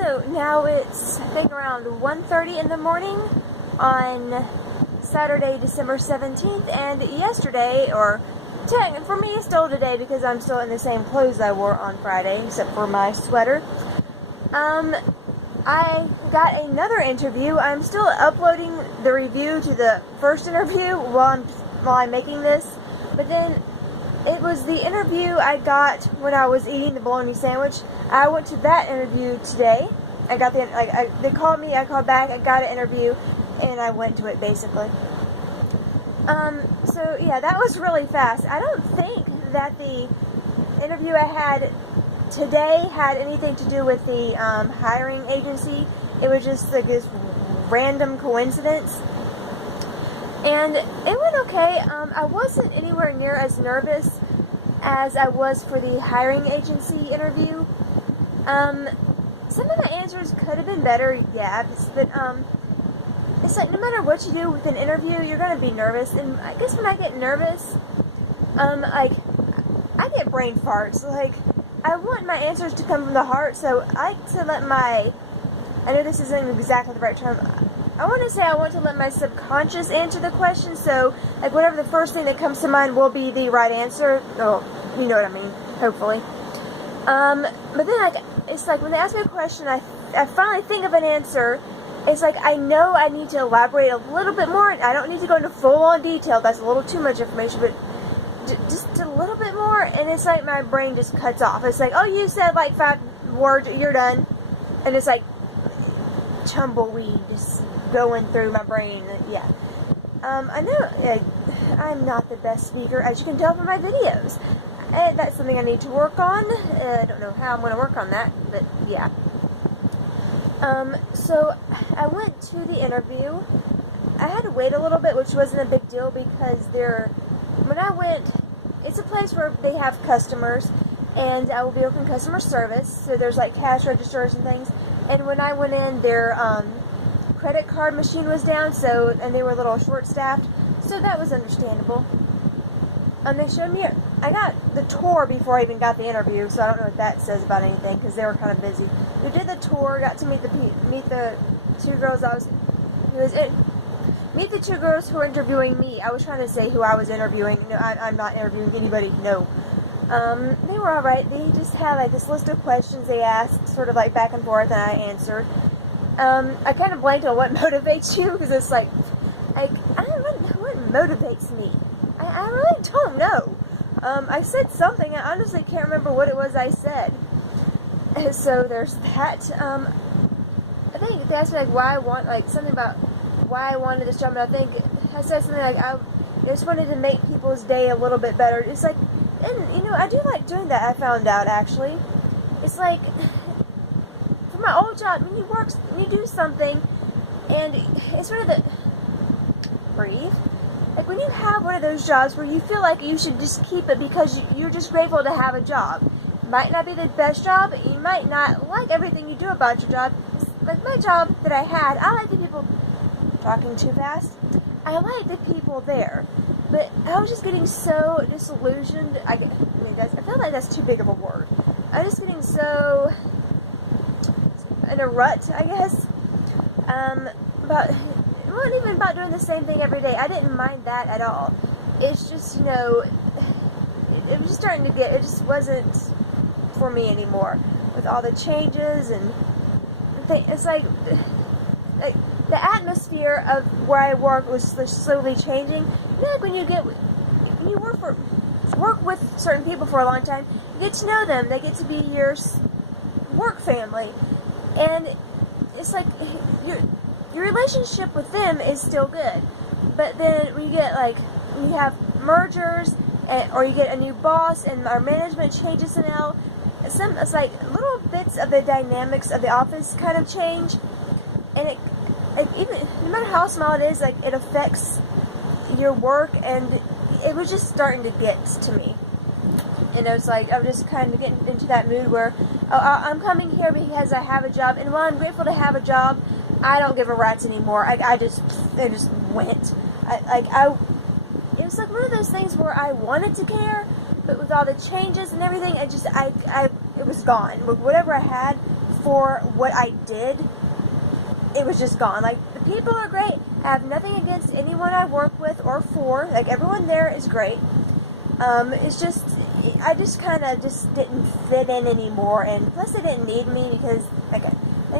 So now it's, I think, around 1:30 in the morning on Saturday, December 17th, and yesterday, or for me it's still today because I'm still in the same clothes I wore on Friday, except for my sweater. I got another interview. I'm still uploading the review to the first interview while I'm making this, but then it was the interview I got when I was eating the bologna sandwich. I went to that interview today. I got they called me, I called back, I got an interview, and I went to it basically. So yeah, that was really fast. I don't think that the interview I had today had anything to do with the hiring agency. It was just like this random coincidence. And it went okay. I wasn't anywhere near as nervous as I was for the hiring agency interview. Some of my answers could have been better, yeah, but it's like no matter what you do with an interview, you're going to be nervous. And I guess when I get nervous, like, I get brain farts. Like, I want my answers to come from the heart, so I like to let I know this isn't exactly the right term. I want to let my subconscious answer the question, so, like, whatever the first thing that comes to mind will be the right answer. Oh, you know what I mean, hopefully. But then, like, it's like when they ask me a question, I finally think of an answer. It's like I know I need to elaborate a little bit more. I don't need to go into full-on detail. That's a little too much information, but just a little bit more, and it's like my brain just cuts off. It's like, oh, you said like 5 words, you're done. And it's like tumbleweed just going through my brain. Yeah. I know I'm not the best speaker, as you can tell from my videos. That's something I need to work on. I don't know how I'm going to work on that, but yeah. So I went to the interview. I had to wait a little bit, which wasn't a big deal because when I went, it's a place where they have customers, and I will be open customer service, so there's like cash registers and things. And when I went in, their credit card machine was down, and they were a little short-staffed, so that was understandable. They showed me, I got the tour before I even got the interview, so I don't know what that says about anything, because they were kind of busy. They did the tour, got to meet the two girls meet the two girls who were interviewing me. I was trying to say who I was interviewing. No, I'm not interviewing anybody, no. They were alright. They just had like this list of questions they asked, sort of like back and forth, and I answered. I kind of blanked on what motivates you, because it's like I don't know what motivates me. I really don't know. I said something. I honestly can't remember what it was I said. So there's that. I think they asked me like why I wanted this job, and I think I said something like I just wanted to make people's day a little bit better. It's like, and you know, I do like doing that. I found out actually. It's like for my old job, when you do something, and it's sort of the breathe. Like when you have one of those jobs where you feel like you should just keep it because you're just grateful to have a job. It might not be the best job. You might not like everything you do about your job. Like my job that I had, I like the people. Talking too fast. I like the people there, but I was just getting so disillusioned. I feel like that's too big of a word. I was just getting so in a rut, I guess. It wasn't even about doing the same thing every day. I didn't mind that at all. It's just, you know, it was just starting to it just wasn't for me anymore. With all the changes and it's like the atmosphere of where I work was slowly changing. You know, like when you work with certain people for a long time, you get to know them. They get to be your work family, and it's like your relationship with them is still good. But then when you have mergers, or you get a new boss, and our management changes, and now it's like little bits of the dynamics of the office kind of change, and even no matter how small it is, like it affects your work, and it was just starting to get to me. And it was like I was just kind of getting into that mood where I'm coming here because I have a job, and while I'm grateful to have a job, I don't give a rat's anymore. It just went. It was like one of those things where I wanted to care, but with all the changes and everything, it was gone. Whatever I had for what I did, it was just gone. Like, the people are great. I have nothing against anyone I work with or for. Like, everyone there is great. It's just, I just kind of just didn't fit in anymore, and plus they didn't need me because, like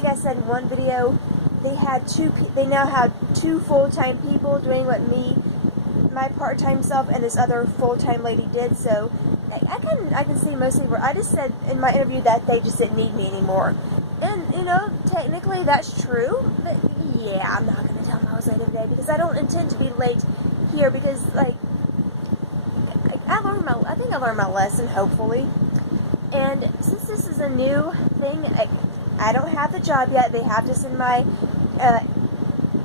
I said in one video, they now have two full-time people doing what my part-time self and this other full-time lady did, so I can see mostly where I just said in my interview that they just didn't need me anymore. And, you know, technically that's true, but yeah, I'm not going to tell them I was late today because I don't intend to be late here because, like, I think I learned my lesson, hopefully. And since this is a new thing, I don't have the job yet. They have to send my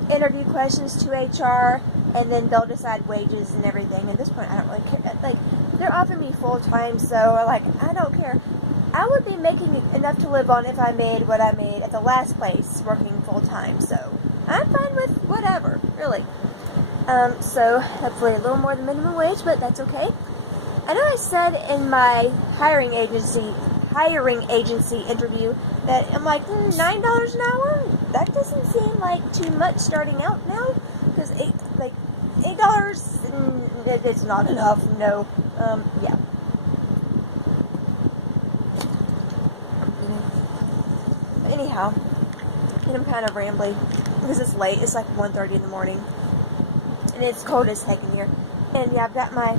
interview questions to HR, and then they'll decide wages and everything. At this point, I don't really care. Like, they're offering me full-time, so, like, I don't care. I would be making enough to live on if I made what I made at the last place working full-time, so I'm fine with whatever, really. So, hopefully a little more than minimum wage, but that's okay. I know I said in my hiring agency interview that I'm like, $9 an hour? That doesn't seem like too much starting out now, because $8, it's not enough, no. Yeah. But anyhow, and I'm kind of rambly, because it's late, it's like 1:30 in the morning, and it's cold as heck in here. And yeah, I've got my,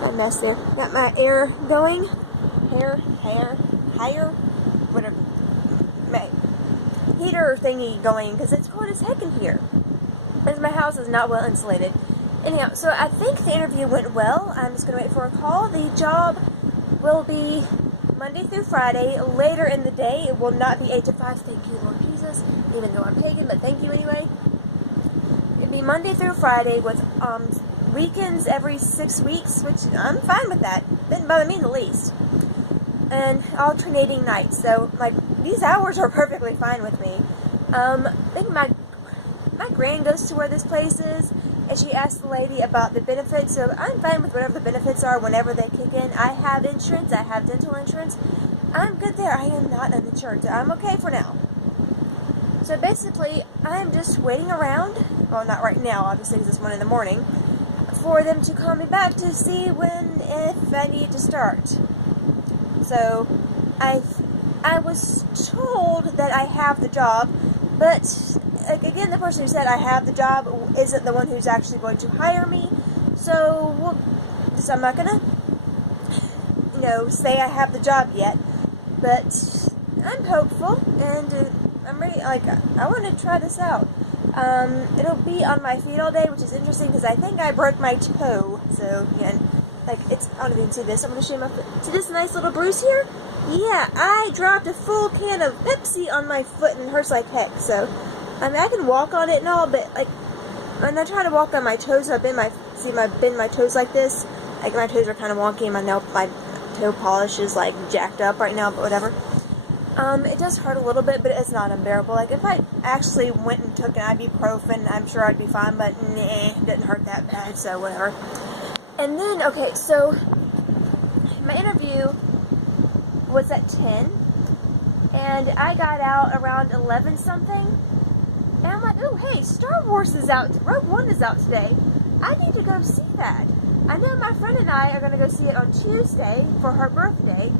my mess there. Got my air going, whatever, my heater thingy going, because it's cold as heck in here. Because my house is not well insulated. Anyhow, so I think the interview went well. I'm just going to wait for a call. The job will be Monday through Friday. Later in the day, it will not be 8 to 5. Thank you, Lord Jesus. Even though I'm pagan, but thank you anyway. It'll be Monday through Friday with weekends every 6 weeks, which I'm fine with that. Didn't bother me in the least. And alternating nights. So, like, these hours are perfectly fine with me. I think my grand goes to where this place is, and she asked the lady about the benefits, so I'm fine with whatever the benefits are whenever they kick in. I have insurance, I have dental insurance. I'm good there. I am not uninsured, so I'm okay for now. So basically, I'm just waiting around, well, not right now, obviously, because it's 1 in the morning, for them to call me back to see if I need to start. So, I was told that I have the job, but again, the person who said I have the job isn't the one who's actually going to hire me, so I'm not gonna, say I have the job yet, but I'm hopeful, and I'm ready. Like, I want to try this out. It'll be on my feet all day, which is interesting because I think I broke my toe. So again, like, I don't know if you can see this. I'm gonna show you my foot. See this nice little bruise here? Yeah, I dropped a full can of Pepsi on my foot and it hurts like heck. So, I mean, I can walk on it and all, but like, when I try to walk on my toes, I bend my toes like this. Like, my toes are kind of wonky, and my toe polish is like jacked up right now, but whatever. It does hurt a little bit, but it's not unbearable. Like, if I actually went and took an ibuprofen, I'm sure I'd be fine, but nah, it didn't hurt that bad, so whatever. And then, okay, so my interview was at 10, and I got out around 11 something, and I'm like, oh, hey, Star Wars is out, Rogue One is out today. I need to go see that. I know my friend and I are going to go see it on Tuesday for her birthday.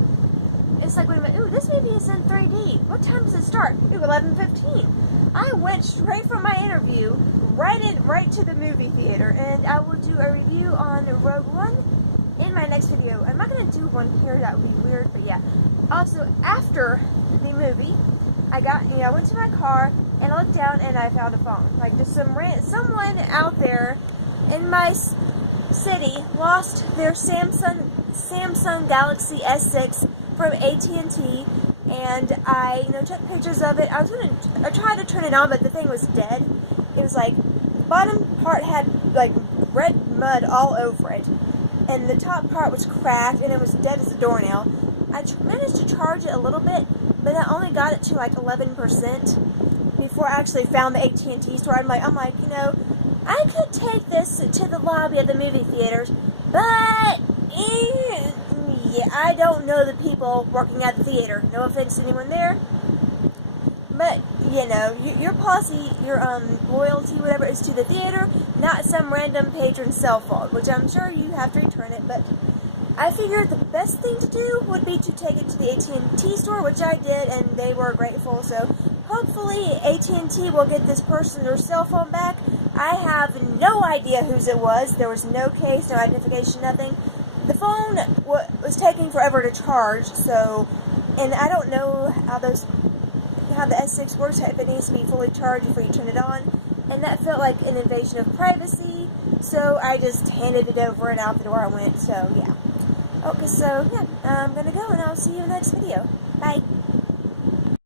It's like, wait a minute, ooh, this movie is in 3D. What time does it start? Ooh, 11:15. I went straight from my interview right to the movie theater, and I will do a review on Rogue One in my next video. I'm not going to do one here, that would be weird, but yeah. Also, after the movie, I went to my car, and I looked down, and I found a phone. Like, just someone out there in my city lost their Samsung Galaxy S6 from AT&T, and I, took pictures of it. I tried to turn it on, but the thing was dead. It was like, the bottom part had like red mud all over it, and the top part was cracked, and it was dead as a doornail. I managed to charge it a little bit, but I only got it to like 11% before I actually found the AT&T store. I'm like, I could take this to the lobby of the movie theaters, but yeah, I don't know the people working at the theater. No offense to anyone there. But, you know, your policy, your loyalty, whatever, is to the theater, not some random patron's cell phone, which I'm sure you have to return it, but I figured the best thing to do would be to take it to the AT&T store, which I did, and they were grateful, so hopefully AT&T will get this person their cell phone back. I have no idea whose it was. There was no case, no identification, nothing. The phone was taking forever to charge, so, and I don't know how the S6 works, if it needs to be fully charged before you turn it on, and that felt like an invasion of privacy, so I just handed it over and out the door I went, so yeah. Okay, so yeah, I'm gonna go and I'll see you in the next video. Bye.